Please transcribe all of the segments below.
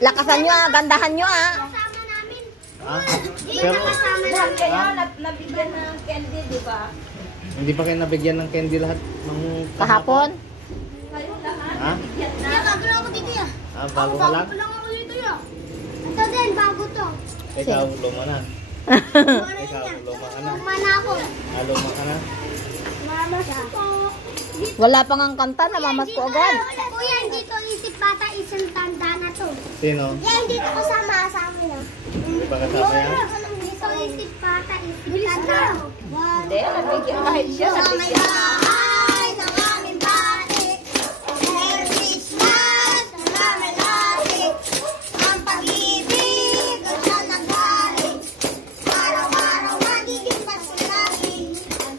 Lakasan nyo ah, gandahan nyo ah. Kasama namin. Pero, Lahat kayo, nabigyan ng candy, di ba? hindi pa kayo nabigyan ng candy lahat ng Kahapon? Kayo lahat. Ha? Bigyan na. Bago lang ako dito ya. Bago ka lang? Bago lang ako dito ya. Ito din, bago to. Ikaw, luma na. Ikaw, luma ka na. Luma na ako. Luma ka na. Mamas ko. Wala pang ang kanta, namamas ko agad. Kuya, dito isip bata, isang tanda na to. Sino? Yan, dito kasama sa amin ah. Hindi ba kasama yan? Dito isip bata, isip tanda. Hindi, nabigyan kahit siya, nabigyan. Ay, sa aming bati. Merry Christmas, maraming lati. Ang pag-ibig, ang siya nag-aari. Araw-araw magiging pasulagi.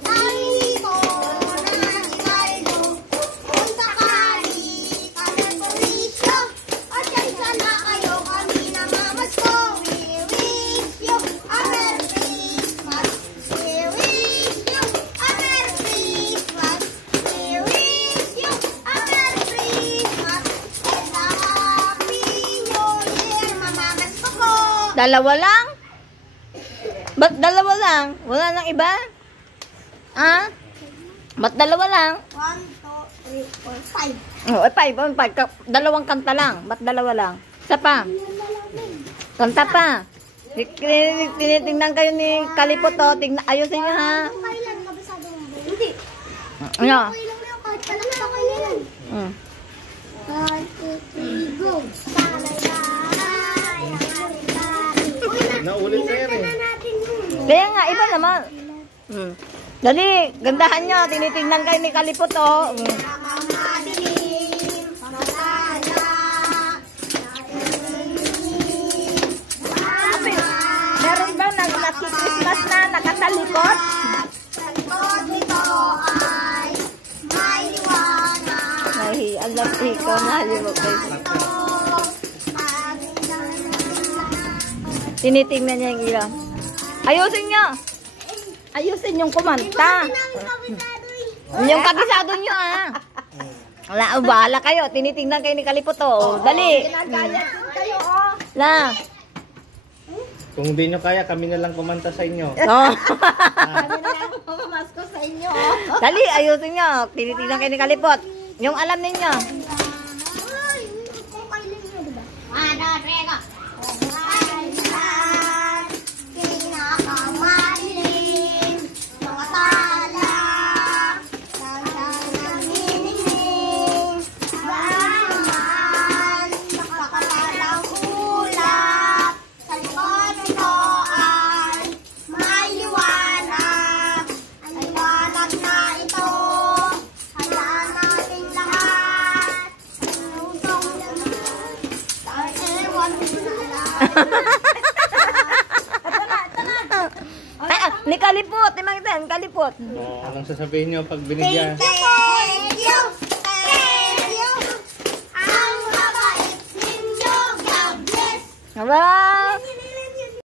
Ang ibon na Ricardo. Kung sakali ka ng turisyo, o siya'y sana kayo kami na mamas ko. We wish you a Merry Christmas. We wish you a Merry Christmas. We wish you a Merry Christmas. And a Happy New Year, mamamas ko po. Dalawa lang? Ba't dalawa lang? Wala nang iba? Ah? Ba't dalawa lang? 1, 2, 3, 4, 5. Oh, 5. Dalawang kanta lang. Ba't dalawa lang? Isa pa. Kanta pa. Tinitingnan kayo ni Kalipot to. Ayusin nyo ha. Kailan kabisado mo? Hindi. Ano? Kailan na kahit pala sa kailan. 1, 2, 3, go. Salay-lay, hari-hari. Naulit sa'yo rin. natin yun. Kaya nga, iba naman. Dali, gandahan nyo. Tinitingnan kayo ni Kalipot to. Madilim, matala, Meron ba nag-Christmas na nakatalikot? sa likod nito ay may liwanag. Ay, alam ikaw na halimok kayo. Tinitingnan niya yung ilaw. Ayusin nyo! Ayusin yung kumanta. Yung kabisado nyo ah. Wala, bahala kayo. Tinitingnan kayo ni Kalipot oh. Dali. La. Kung hindi nyo kaya, kami na lang kumanta sa inyo. Oh. Mamamas ko sa inyo. Dali, ayusin nyo. Tinitingnan kayo ni Kalipot. Yung alam ninyo. Ay, kung kailan nyo, diba? 1, 2, 3, go. Kailan pinakamadilim, mga tala, lansan ng hinihiling, bahan, nakakatalang ulap, sa likod nito ay may liwanag. Ang liwanag na ito, handaan natin lahat. Ang lutong sa ewan Ay, ni Kalipot. Timang Kalipot. Anong sasabihin nyo pag binigyan? Thank you! Thank you! Ang mabait ninyo! God bless! Wow!